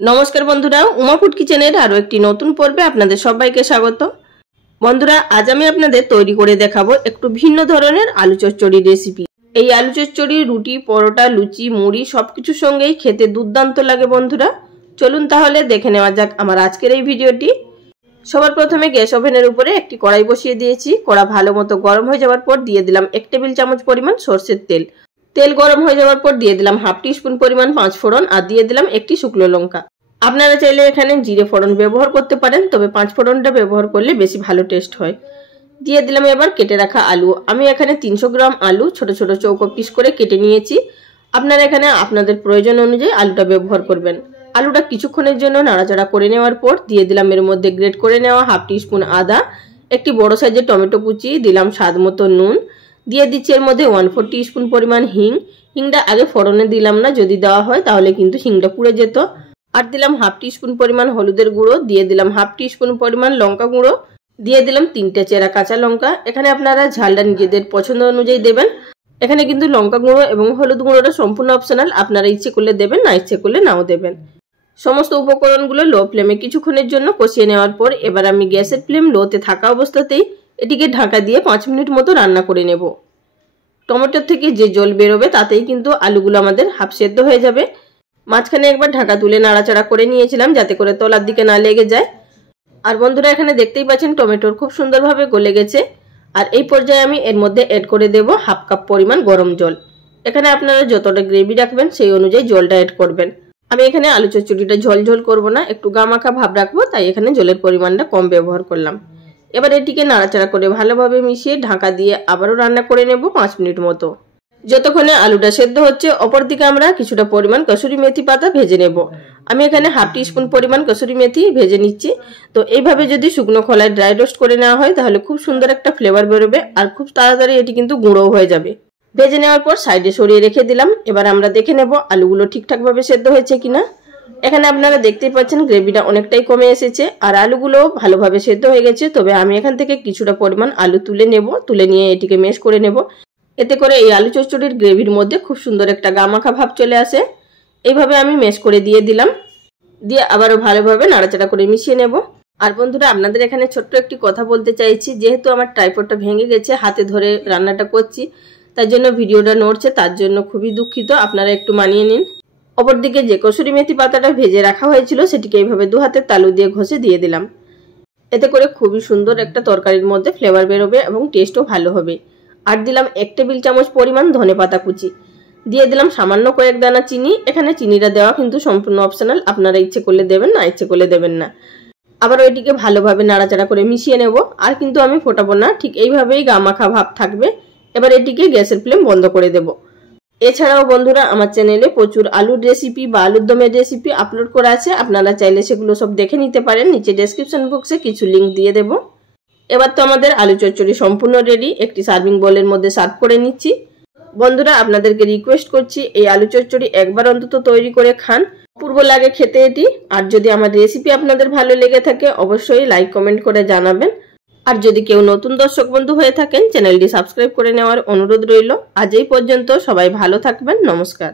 नमस्कार बंधुरा उमा फूड किचेनेर आरो एकटी नतून पर्वे आपनादेर सबाइके स्वागत। बंधुरा आज आमी आपनादेर तैरी करे देखाबो एकटू भिन्न धरनेर आलू चच्चड़ी रेसिपि। এই आलू चच्चड़ी रुटी परोटा लुचि मुড়ি सबकिछुर संगेई खेते दुर्दान्त लागे। बंधुरा चलुन ताहले देखे नेওয়া যাক আমার আজকের এই ভিডিওটি। সবার প্রথমে গ্যাস ওভেনের উপরে একটি কড়াই বসিয়ে দিয়েছি। কড়া ভালোমতো গরম হয়ে যাওয়ার পর দিয়ে দিলাম 1 টেবিল চামচ পরিমাণ সরষের তেল। তেল গরম হয়ে যাওয়ার পর দিয়ে দিলাম হাফ টিস্পুন পরিমাণ পাঁচ ফোড়ন আর দিয়ে দিলাম একটি শুকনো লঙ্কা। আপনারা চাইলে এখানে জিরে ফোড়ন ব্যবহার করতে পারেন, তবে পাঁচ ফোড়নটা ব্যবহার করলে বেশি ভালো টেস্ট হয়। দিয়ে দিলাম এবার কেটে রাখা আলু। আমি এখানে 300 গ্রাম আলু ছোট ছোট চৌকো পিস করে কেটে নিয়েছি। আপনারা এখানে আপনাদের প্রয়োজন অনুযায়ী আলুটা ব্যবহার করবেন। আলুটা কিছুক্ষণের জন্য নাড়াচাড়া করে নেওয়ার পর দিয়ে দিলাম এর মধ্যে গ্রেট করে নেওয়া হাফ টিস্পুন আদা, একটি বড় সাইজের টমেটো কুচি, দিলাম স্বাদ মতো নুন, দিয়ে দিচ্ছি এর মধ্যে 1/4 টিস্পুন পরিমাণ হিং। হিংটা আগে ফোড়নে দিলাম না, যদি দেওয়া হয় তাহলে কিন্তু হিংটা পুড়ে যেত। আর দিলাম হাফ টিস্পুন পরিমাণ হলুদের গুঁড়ো, দিয়ে দিলাম হাফ টিস্পুন পরিমাণ লঙ্কা গুঁড়ো, দিয়ে দিলাম 3টে চেরা কাঁচা লঙ্কা। এখানে আপনারা ঝালটা নিজেদের পছন্দ অনুযায়ী দেবেন। এখানে কিন্তু লঙ্কা গুঁড়ো এবং হলুদ গুঁড়োটা সম্পূর্ণ অপশনাল, আপনারা ইচ্ছে করলে দেবেন, না ইচ্ছে করলে নাও দেবেন। সমস্ত উপকরণগুলো লো ফ্লেমে কিছুক্ষণের জন্য কষিয়ে নেওয়ার পর এবার আমি গ্যাসের ফ্লেম লোতে থাকা অবস্থাতেই এটিকে ঢাকা দিয়ে 5 মিনিট মতো রান্না করে নেব। টমেটোর থেকে যে জল বেরোবে তাতেই কিন্তু আলুগুলো আমাদের হাফ সেদ্ধ হয়ে যাবে। মাঝখানে একবার ঢাকা তুলে নাড়াচাড়া করে নিয়েছিলাম যাতে করে তলার দিকে না লেগে যায়। আর বন্ধুরা এখানে দেখতেই পাচ্ছেন টমেটোর খুব সুন্দরভাবে গলে গেছে। আর এই পর্যায়ে আমি এর মধ্যে অ্যাড করে দেব হাফ কাপ পরিমাণ গরম জল। এখানে আপনারা যতটা গ্রেভি রাখবেন সেই অনুযায়ী জলটা অ্যাড করবেন। আমি এখানে আলু চচ্চড়িটা ঝোল ঝোল করব না, একটু গামাখা ভাব রাখবো, তাই এখানে জলের পরিমাণটা কম ব্যবহার করলাম। এবার এটিকে নাড়াচাড়া করে ভালোভাবে মিশিয়ে ঢাকা দিয়ে আবারও রান্না করে নেব 5 মিনিট মতো। যতক্ষণে আলুটা সেদ্ধ হচ্ছে অপরদিকে আমরা কিছুটা পরিমাণ কসুরি মেথি পাতা ভেজে নেব। আমি এখানে হাফ টিস্পুন পরিমাণ কসুরি মেথি ভেজে নিচ্ছি। তো এইভাবে যদি শুকনো খোলায় ড্রাই রোস্ট করে নেওয়া হয় তাহলে খুব সুন্দর একটা ফ্লেভার বেরোবে আর খুব তাড়াতাড়ি এটি কিন্তু গুঁড়ো হয়ে যাবে। ভেজে নেওয়ার পর সাইডে সরিয়ে রেখে দিলাম। এবার আমরা দেখে নেব আলুগুলো ঠিকঠাকভাবে সেদ্ধ হয়েছে কিনা। এখানে আপনারা দেখতেই পাচ্ছেন গ্রেভিটা অনেকটাই কমে এসেছে আর আলুগুলো ভালোভাবে সেদ্ধ হয়ে গেছে। তবে আমি এখান থেকে কিছুটা পরিমাণ আলু তুলে নেব, তুলে নিয়ে এটিকে মেশ করে নেব। এতে করে এই আলু চচ্চড়ির গ্রেভির মধ্যে খুব সুন্দর একটা গামাখা ভাব চলে আসে। এইভাবে আমি মেশ করে দিয়ে দিলাম, দিয়ে আবারও ভালোভাবে নাড়াচাড়া করে মিশিয়ে নেব। আর বন্ধুরা আপনাদের এখানে ছোট্ট একটি কথা বলতে চাইছি, যেহেতু আমার ট্রাইপডটা ভেঙে গেছে, হাতে ধরে রান্নাটা করছি, তার জন্য ভিডিওটা নড়ছে, তার জন্য খুবই দুঃখিত, আপনারা একটু মানিয়ে নিন। অপরদিকে যে কসুরি মেথি পাতাটা ভেজে রাখা হয়েছিল সেটিকে এইভাবে 2 হাতের তালু দিয়ে ঘষে দিয়ে দিলাম। এতে করে খুবই সুন্দর একটা তরকারির মধ্যে ফ্লেভার বেরোবে এবং টেস্টও ভালো হবে। আর দিলাম 1 টেবিল চামচ পরিমাণ ধনেপাতা কুচি, দিয়ে দিলাম সামান্য কয়েক দানা চিনি। এখানে চিনিটা দেওয়া কিন্তু সম্পূর্ণ অপশনাল, আপনারা ইচ্ছে করলে দেবেন, না ইচ্ছে করলে দেবেন না। আবার ওইটিকে ভালোভাবে নাড়াচাড়া করে মিশিয়ে নেব। আর কিন্তু আমি ফোটাবো না, ঠিক এইভাবেই গামাখা ভাব থাকবে। এবার এটিকে গ্যাসের ফ্লেম বন্ধ করে দেব। এছাড়াও বন্ধুরা আমার চ্যানেলে প্রচুর আলুর রেসিপি বা আলুর দমের রেসিপি আপলোড করা আছে, আপনারা চাইলে সেগুলো সব দেখে নিতে পারেন। নিচে ডেসক্রিপশন বক্সে কিছু লিঙ্ক দিয়ে দেব। এবার তো আমাদের আলু চচ্চড়ি সম্পূর্ণ রেডি। একটি সার্ভিং বোলের মধ্যে সার্ভ করে নিচ্ছি। বন্ধুরা আপনাদেরকে রিকোয়েস্ট করছি এই আলু চচ্চড়ি একবার অন্তত তৈরি করে খান, অপূর্ব লাগে খেতে এটি। আর যদি আমার রেসিপি আপনাদের ভালো লেগে থাকে অবশ্যই লাইক কমেন্ট করে জানাবেন। আর যদি কেউ নতুন দর্শক বন্ধু হয়ে থাকেন চ্যানেলটি সাবস্ক্রাইব করে নেওয়ার অনুরোধ রইল। আজ এই পর্যন্ত, সবাই ভালো থাকবেন, নমস্কার।